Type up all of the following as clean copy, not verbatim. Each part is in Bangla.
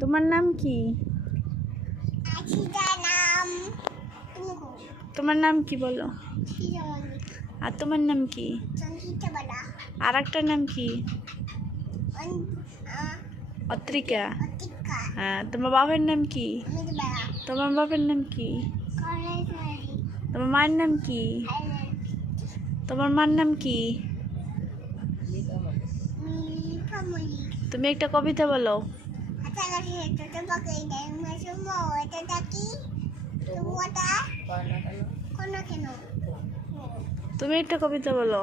তোমার নাম কি? তোমার নাম কি বলো? আর তোমার নাম কি? আর একটার নাম কি? অত্রিকা। হ্যাঁ, তোমার বাবার নাম কি? তোমার বাবার নাম কি? তোমার মায়ের নাম কি? তোমার মার নাম কি? তুমি একটা কবিতা বলো। তুমি একটা কবিতা বলো।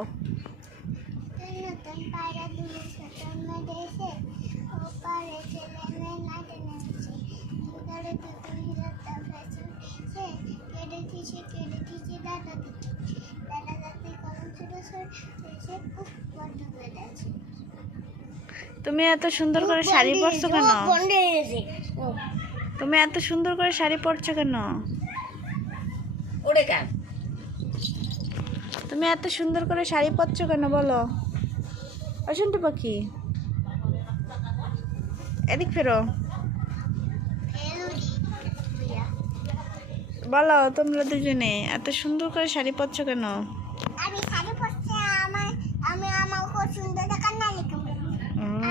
তুমি এত সুন্দর করে শাড়ি পরছো কেন? তুমি এত সুন্দর করে শাড়ি পরছো কেন? তুমি এত সুন্দর করে শাড়ি পরছো কেন বলো? অসন্ত পাখি, এদিক ফেরো। বলো, তোমরা দুজনে এত সুন্দর করে শাড়ি পরছো কেন?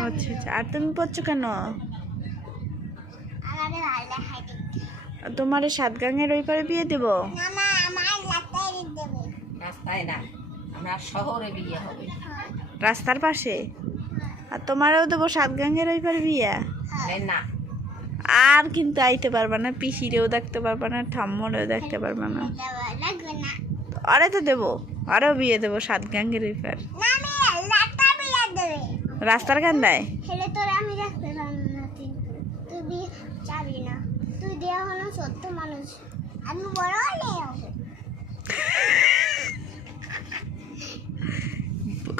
আচ্ছা আচ্ছা, আর তুমি পরছো কেন? তোমার সাতগাঙের ওই পারে বিয়ে দেবো? রাস্তায় না, আমরা শহরে বিয়ে হবে। রাস্তার পাশে? আর তোমারও দেবো সাতগাঙের ওই পারে বিয়ে? না, আর কিন্তু আইতে পারবা না, পিসিরেও দেখতে পারবা না, ঠাম্মরেও দেখতে পারবা না। আরে তো দেবো, আরও বিয়ে দেবো সাতগাঙের ওই পার। রাস্তার কান্দায়? আমি দেখতে পারবো না, কিন্তু তুই বিয়ে যাবি না। তুই দেওয়া হলো সত্য মানুষ, আমি বড় হলে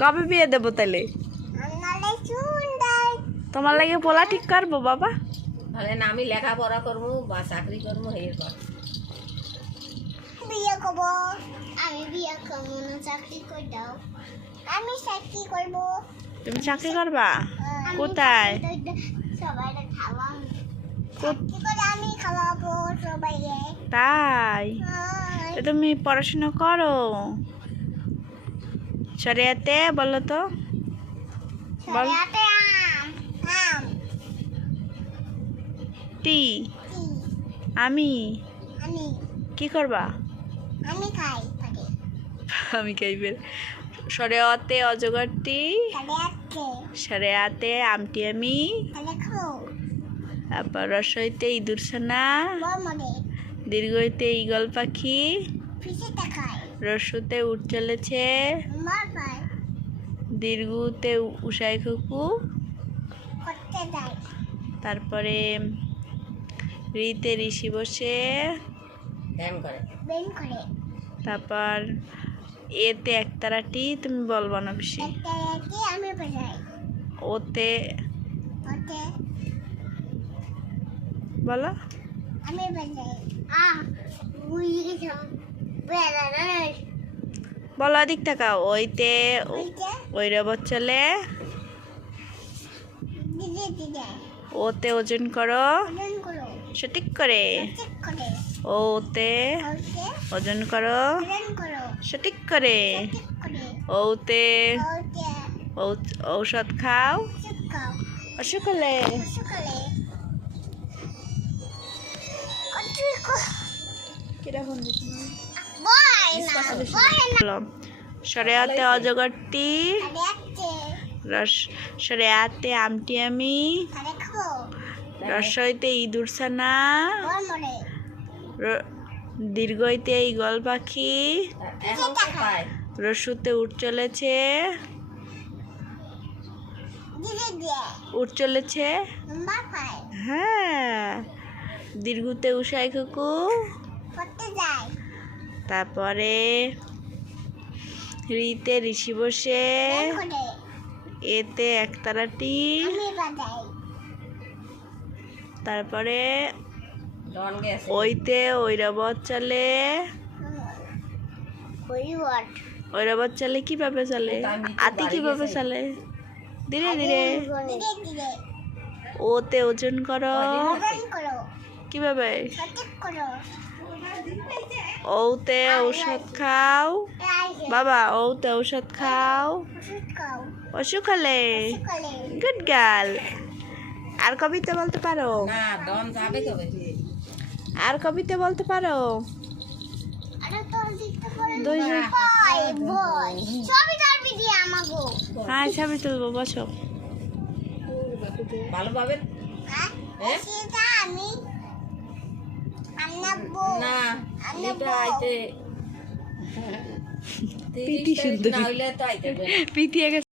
কবে বিয়ে দেবো তাহলে? তোমার লাগে পোলা ঠিক করবো বাবা। তাহলে না আমি লেখাপড়া করবো বা চাকরি করবো, এরপর বিয়ে করবো। আমি বিয়ে করবো না, চাকরি করে দাও। আমি চাকরি করবো। তুমি চাকরি করবা? কোথায়? সবাই খাওয়াবো, চাকরি করে আমি খাওয়াবো সবাইকে। তাই? তো তুমি পড়াশোনা করো। শরিয়াতে বলো তো। বল। শরিয়াতে আম টি। আমি আমি কি করবা? আমি খাই পারি। আমি খাইবে। শরিয়াতে অজগর টি। শরিয়াতে আমটি আমি। তারপর রসইতে ইঁদুর ছানা। দীর্ঘইতে ঈগল পাখি। রস্যতে উট চলেছে। দীর্ঘতে উষাই খুকু। তারপরে রিতে ঋষি বসে। তারপর এতে একতারাটি, তুমি বলবো না বেশি। ওতে বলো। বলো দিক তাকাও। ওইতে ওই রবত চলে। ওতে ওজন করো সঠিক করে। ওতে ওজন করো সঠিক করে। ওতে ঔষধ খাও অসুখ হলে। কিরকম শরিয়াতে অজগরটি। শরিয়াতে আমটি আমি। রসইতে ইঁদুর ছানা। দীর্ঘইতে ঈগল পাখি। রস্যতে উট চলেছে। উট চলেছে, হ্যাঁ। দীর্ঘতে উষাই কুকু। তারপরে রিতে ঋষি বসে। এতে একতারাটি। তারপরে ওইতে ঐরাবত চলে। ঐরাবত চলে কিভাবে চলে? আতি কিভাবে চলে? ধীরে ধীরে। ওতে ওজন করো। ওজন করো, কিভাবে? সঠিক করো। ওতে ঔষধ খাও। এই যে, বাবা ওতে ঔষধ খাও। ওষুধ খাও, পশু খালে। সকালে। Good girl. আর কবিতা বলতে পারো? না ডন যাবে কবে? আর কবিতা বলতে পারো? আরে তোর দিকটা করে দুইজন। বয় বয় ছবি ধরবি দিয়ে আমাগো। হ্যাঁ ছবি তুলবো, বসো। ভালোভাবে হ্যাঁ হ্যাঁ? সেটা আমি আনবো না আনবো। এটা আইতে পিটি 30 তারিখ সুন্দরী। না হইলে তো আইতে হবে না। পিটিয়ে গেছে।